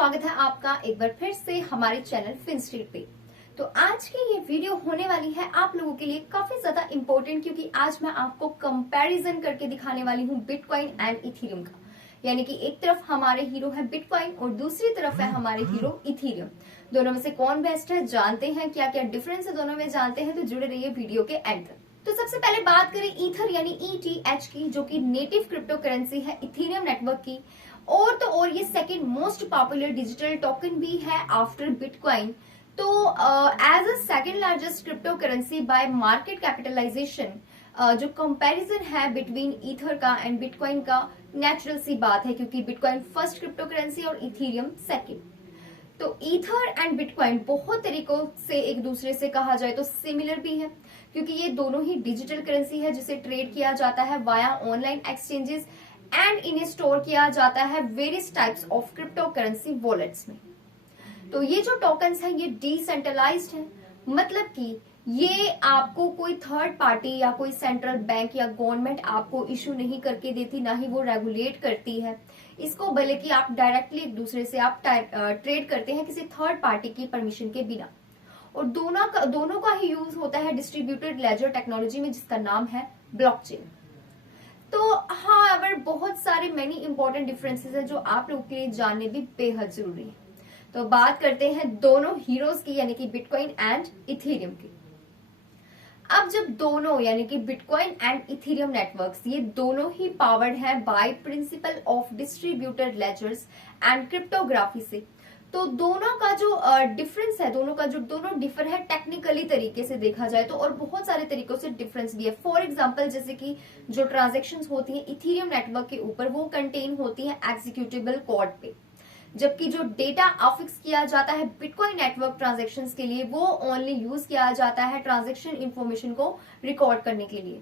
स्वागत है आपका एक बार फिर से हमारे चैनल फिनस्ट्रीट पे। तो आज की ये वीडियो होने वाली है आप लोगों के लिए काफी ज्यादा इंपॉर्टेंट, क्योंकि आज मैं आपको कंपैरिजन करके दिखाने वाली हूँ बिटकॉइन एंड इथेरियम का। यानी कि एक तरफ हमारे हीरो है बिटकॉइन और दूसरी तरफ है हमारे हीरो इथेरियम। दोनों में से कौन बेस्ट है जानते हैं, क्या क्या डिफरेंस है दोनों में जानते हैं, तो जुड़े रहिए वीडियो के एंड तक। तो सबसे पहले बात करें ईथर यानी ETH की, जो कि नेटिव क्रिप्टो करेंसी है इथेरियम नेटवर्क की। और तो और ये second most popular digital token भी है आफ्टर बिटकॉइन। तो as a second largest crypto currency by market capitalization, जो कंपैरिजन है बिटवीन ईथर का एंड बिटकॉइन का, नेचुरल सी बात है क्योंकि बिटकॉइन फर्स्ट क्रिप्टो करेंसी और इथेरियम सेकंड। तो ईथर एंड बिटकॉइन बहुत तरीकों से एक दूसरे से कहा जाए तो सिमिलर भी है, क्योंकि ये दोनों ही डिजिटल करेंसी है जिसे ट्रेड किया जाता है वाया ऑनलाइन एक्सचेंजेस एंड इन्हें स्टोर किया जाता है various types of crypto currency wallets में। तो ये जो टोकन्स हैं ये डिसेंट्रलाइज्ड है, मतलब कि ये आपको कोई थर्ड पार्टी या कोई सेंट्रल बैंक या गवर्नमेंट आपको इशू नहीं करके देती, ना ही वो रेगुलेट करती है इसको, बल्कि आप डायरेक्टली एक दूसरे से आप ट्रेड करते हैं किसी थर्ड पार्टी की परमिशन के बिना। और दोनों का ही यूज होता है डिस्ट्रीब्यूटेड लेजर टेक्नोलॉजी में, जिसका नाम है ब्लॉकचेन। तो हाँ, अगर बहुत सारे मेनी इंपॉर्टेंट डिफरेंसेस है जो आप लोगों के लिए जानने भी बेहद जरूरी है। तो बात करते हैं दोनों हीरोज की, यानी कि बिटकॉइन एंड इथेरियम की। अब जब दोनों यानी कि बिटकॉइन एंड इथेरियम नेटवर्क्स ये दोनों ही पावर्ड हैं by principle of distributed ledgers and cryptography से, तो दोनों का जो डिफरेंस है, दोनों डिफर है टेक्निकली तरीके से देखा जाए तो, और बहुत सारे तरीकों से डिफरेंस भी है। फॉर एग्जांपल, जैसे कि जो ट्रांजैक्शंस होती हैं इथेरियम नेटवर्क के ऊपर वो कंटेन होती हैं एग्जीक्यूटेबल कोड पे, जबकि जो डेटा अफिक्स किया जाता है बिटकॉइन नेटवर्क ट्रांजैक्शंस के लिए वो ओनली यूज किया जाता है ट्रांजैक्शन इंफॉर्मेशन को रिकॉर्ड करने के लिए।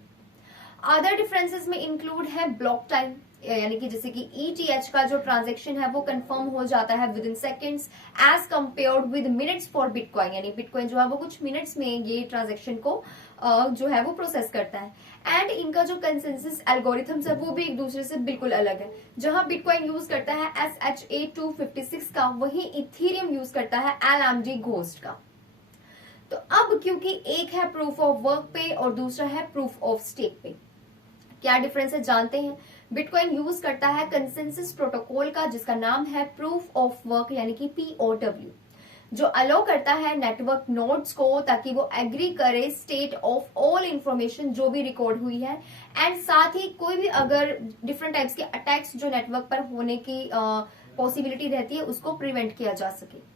अदर डिफरेंसेस में इंक्लूड है ब्लॉक टाइम, यानी कि जैसे कि ETH का जो ट्रांजैक्शन है वो कंफर्म हो जाता है within seconds as compared with minutes for Bitcoin, यानी बिटकॉइन जो है वो कुछ मिनट्स में ये ट्रांजैक्शन को जो है वो प्रोसेस करता है। एंड इनका जो कंसेंसस एल्गोरिथम्स है वो भी एक दूसरे से बिल्कुल अलग है। जहां बिटकॉइन यूज करता है SHA-256 का, वहीं इथेरियम यूज करता है LMD घोस्ट का। तो अब क्योंकि एक है प्रूफ ऑफ वर्क पे और दूसरा है प्रूफ ऑफ स्टेक पे, क्या डिफरेंस है जानते हैं। बिटकॉइन यूज करता है कंसेंसस प्रोटोकॉल का, जिसका नाम है प्रूफ ऑफ वर्क यानी कि POW, जो अलाउ करता है नेटवर्क नोड्स को ताकि वो एग्री करे स्टेट ऑफ ऑल इंफॉर्मेशन जो भी रिकॉर्ड हुई है, एंड साथ ही कोई भी अगर डिफरेंट टाइप्स के अटैक्स जो नेटवर्क पर होने की पॉसिबिलिटी रहती है उसको प्रिवेंट किया जा सके।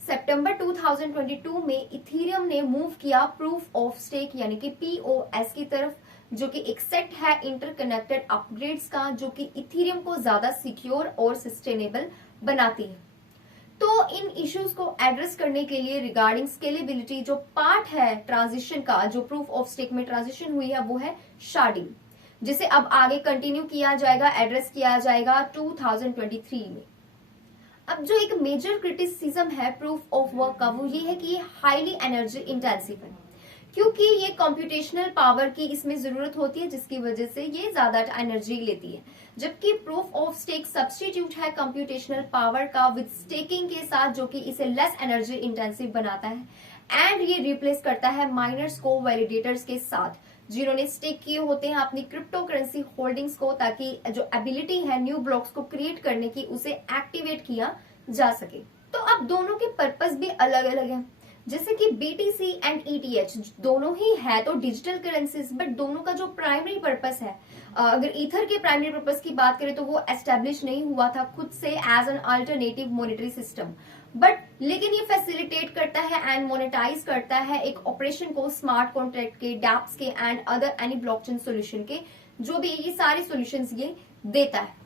सितंबर 2022 में इथेरियम ने मूव किया प्रूफ ऑफ स्टेक यानी कि POS की तरफ, जो कि एक सेट है इंटरकनेक्टेड अपग्रेड्स का, जो कि इथेरियम को ज्यादा सिक्योर और सस्टेनेबल बनाती है। तो इन इश्यूज को एड्रेस करने के लिए रिगार्डिंग स्केलेबिलिटी जो पार्ट है ट्रांजिशन का, जो प्रूफ ऑफ स्टेक में ट्रांजिशन हुई है वो है शार्डिंग, जिसे अब आगे कंटिन्यू किया जाएगा, एड्रेस किया जाएगा 2023 में। अब जो एक मेजर क्रिटिसिज्म है प्रूफ ऑफ वर्क का वो ये है कि ये हाईली एनर्जी इंटेंसिव है, क्योंकि ये कंप्यूटेशनल पावर की इसमें जरूरत होती है, जिसकी वजह से ये ज्यादा एनर्जी लेती है। जबकि प्रूफ ऑफ स्टेक सब्स्टिट्यूट है कंप्यूटेशनल पावर का विद स्टेकिंग के साथ, जो कि इसे लेस एनर्जी इंटेंसिव बनाता है, एंड ये रिप्लेस करता है माइनर्स को वैलिडेटर्स के साथ, जिन्होंने स्टेक किए होते हैं अपनी क्रिप्टो करेंसी होल्डिंग्स को, ताकि जो एबिलिटी है न्यू ब्लॉक्स को क्रिएट करने की उसे एक्टिवेट किया जा सके। तो अब दोनों के पर्पस भी अलग अलग है, जैसे कि BTC एंड ETH दोनों ही है तो डिजिटल करेंसीज, बट दोनों का जो प्राइमरी पर्पस है, अगर ईथर के प्राइमरी पर्पस की बात करें तो वो एस्टेब्लिश नहीं हुआ था खुद से as an alternative monetary system, but लेकिन ये फैसिलिटेट करता है एंड मोनेटाइज करता है एक ऑपरेशन को स्मार्ट कॉन्ट्रैक्ट के, डैप्स के and other any blockchain solution के, जो भी ये सारे सोल्यूशंस ये देता है।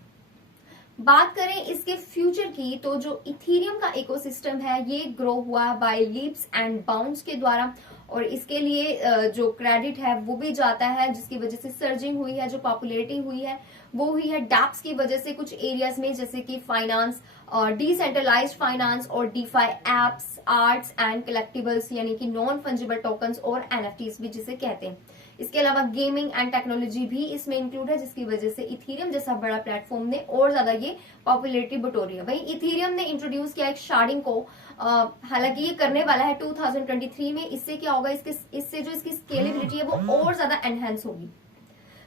बात करें इसके फ्यूचर की, तो जो इथेरियम का इकोसिस्टम है ये ग्रो हुआ बाय लीप्स एंड बाउंड्स के द्वारा, और इसके लिए जो क्रेडिट है वो भी जाता है, जिसकी वजह से सर्जिंग हुई है, जो पॉपुलैरिटी हुई है वो हुई है डैप्स की वजह से कुछ एरियाज में, जैसे कि फाइनेंस, डिसेंट्रलाइज्ड फाइनेंस और DeFi apps, arts and collectibles यानी कि नॉन फंजिबल टोकन्स और NFTs भी जिसे कहते हैं, इसके अलावा गेमिंग एंड टेक्नोलॉजी भी इसमें इंक्लूड है, जिसकी वजह से इथीरियम जैसा बड़ा प्लेटफॉर्म ने और ज्यादा ये पॉपुलैरिटी बटोरी है। वहीं इथीरियम ने इंट्रोड्यूस किया एक शार्डिंग को, हालांकि ये करने वाला है 2023 में। इससे क्या होगा, इससे जो इसकी स्केलेबिलिटी है वो और ज्यादा एनहेंस होगी।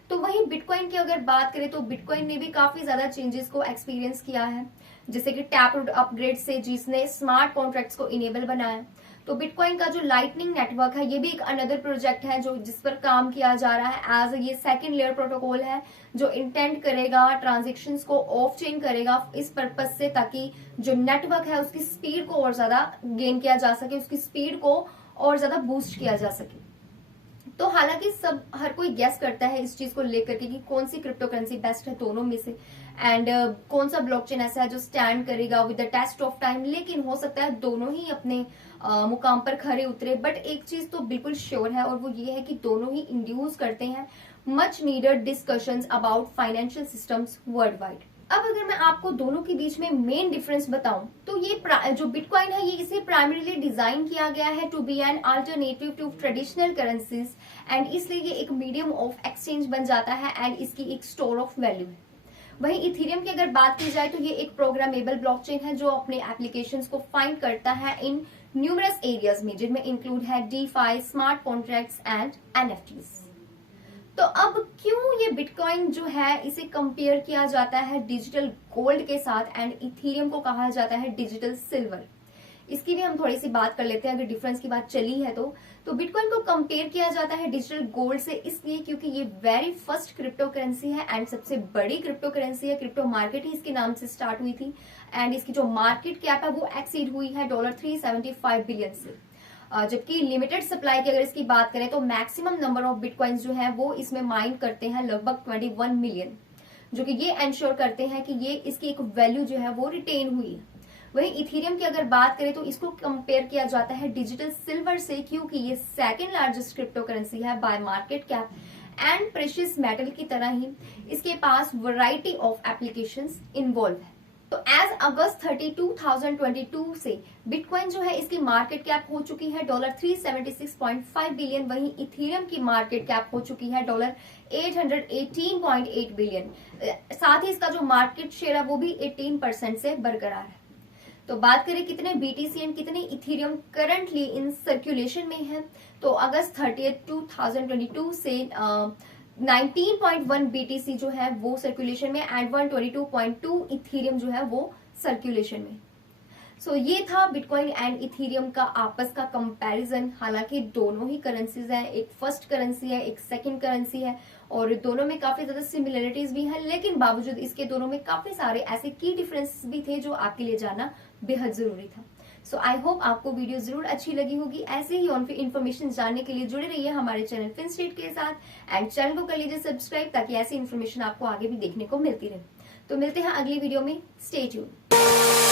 तो वहीं बिटकॉइन की अगर बात करें तो बिटकॉइन ने भी काफी ज्यादा चेंजेस को एक्सपीरियंस किया है, जैसे कि टैप अपग्रेड से जिसने स्मार्ट कॉन्ट्रैक्ट्स को इनेबल बनाया। तो बिटकॉइन का जो लाइटनिंग नेटवर्क है ये भी एक अनदर प्रोजेक्ट है जो जिस पर काम किया जा रहा है। एज ये सेकंड लेयर प्रोटोकॉल है जो इंटेंड करेगा ट्रांजेक्शन्स को ऑफ चेन करेगा इस पर्पज से, ताकि जो नेटवर्क है उसकी स्पीड को और ज्यादा गेन किया जा सके, उसकी स्पीड को और ज्यादा बूस्ट किया जा सके। तो हालांकि हर कोई गेस करता है इस चीज को लेकर के कि कौन सी क्रिप्टो करेंसी बेस्ट है दोनों में से, एंड कौन सा ब्लॉकचेन ऐसा है जो स्टैंड करेगा with the test of time. लेकिन हो सकता है दोनों ही अपने मुकाम पर खरे उतरे, बट एक चीज तो बिल्कुल श्योर है और वो ये है कि दोनों ही इंड्यूस करते हैं much needed discussions about financial systems world wide. अब अगर मैं आपको दोनों के बीच में मेन डिफरेंस बताऊं तो ये जो बिटकॉइन है ये इसे प्राइमरीली डिजाइन किया गया है to be an alternative to traditional currencies, and इसलिए ये एक मीडियम ऑफ एक्सचेंज बन जाता है एंड इसकी एक स्टोर ऑफ वैल्यू है। वहीं इथेरियम की अगर बात की जाए तो ये एक प्रोग्रामेबल ब्लॉकचेन है जो अपने एप्लीकेशंस को फाइंड करता है इन न्यूमरस एरियाज में, जिनमें इंक्लूड है DeFi, smart contracts and NFTs. तो अब क्यों ये बिटकॉइन जो है इसे कंपेयर किया जाता है डिजिटल गोल्ड के साथ एंड इथेरियम को कहा जाता है डिजिटल सिल्वर, इसकी भी हम थोड़ी सी बात कर लेते हैं अगर डिफरेंस की बात चली है तो बिटकॉइन को कंपेयर किया जाता है डिजिटल गोल्ड से इसलिए क्योंकि ये वेरी फर्स्ट क्रिप्टो करेंसी है एंड सबसे बड़ी क्रिप्टो करेंसी है। क्रिप्टो मार्केट ही इसके नाम से स्टार्ट हुई थी एंड इसकी जो मार्केट कैप है वो एक्सीड हुई है $375 बिलियन से, जबकि लिमिटेड सप्लाई की अगर इसकी बात करें तो मैक्सिमम नंबर ऑफ बिटकॉइंस जो है वो इसमें माइन करते हैं लगभग 21 मिलियन, जो कि ये एंश्योर करते हैं कि ये इसकी एक वैल्यू जो है वो रिटेन हुई है। वहीं इथेरियम की अगर बात करें तो इसको कंपेयर किया जाता है डिजिटल सिल्वर से क्योंकि ये सेकंड लार्जेस्ट क्रिप्टो करेंसी है bye market cap and precious metal की तरह ही इसके पास वैरायटी ऑफ एप्लीकेशंस इन्वॉल्व है। तो एज अगस्त 30, 2022 से बिटकॉइन जो है इसकी मार्केट कैप हो चुकी है $376.5 बिलियन, वहीं इथेरियम की मार्केट कैप हो चुकी है $818.8 बिलियन। साथ ही इसका जो मार्केट शेयर है वो भी 18% से बरकरार है। तो बात करें कितने बीटीसी एंड कितने इथेरियम करंटली इन सर्कुलेशन में है, तो अगस्त 30, 2022 से 19.1 बीटीसी जो है वो सर्कुलेशन में एंड 122.2 इथेरियम जो है वो सर्कुलेशन में। सो ये था बिटकॉइन एंड इथेरियम का आपस का कंपैरिजन। हालांकि दोनों ही करेंसीज हैं, एक फर्स्ट करेंसी है एक सेकंड करेंसी है और दोनों में काफी ज्यादा सिमिलरिटीज भी है, लेकिन बावजूद इसके दोनों में काफी सारे ऐसे की डिफरेंसेस भी थे जो आपके लिए जानना बेहद जरूरी था। सो आई होप आपको वीडियो जरूर अच्छी लगी होगी। ऐसे ही ऑन इन्फॉर्मेशन जानने के लिए जुड़े रहिए हमारे चैनल फिनस्ट्रीट के साथ एंड चैनल को कर लीजिए सब्सक्राइब ताकि ऐसी इन्फॉर्मेशन आपको आगे भी देखने को मिलती रहे। तो मिलते हैं अगली वीडियो में, स्टे ट्यून्ड।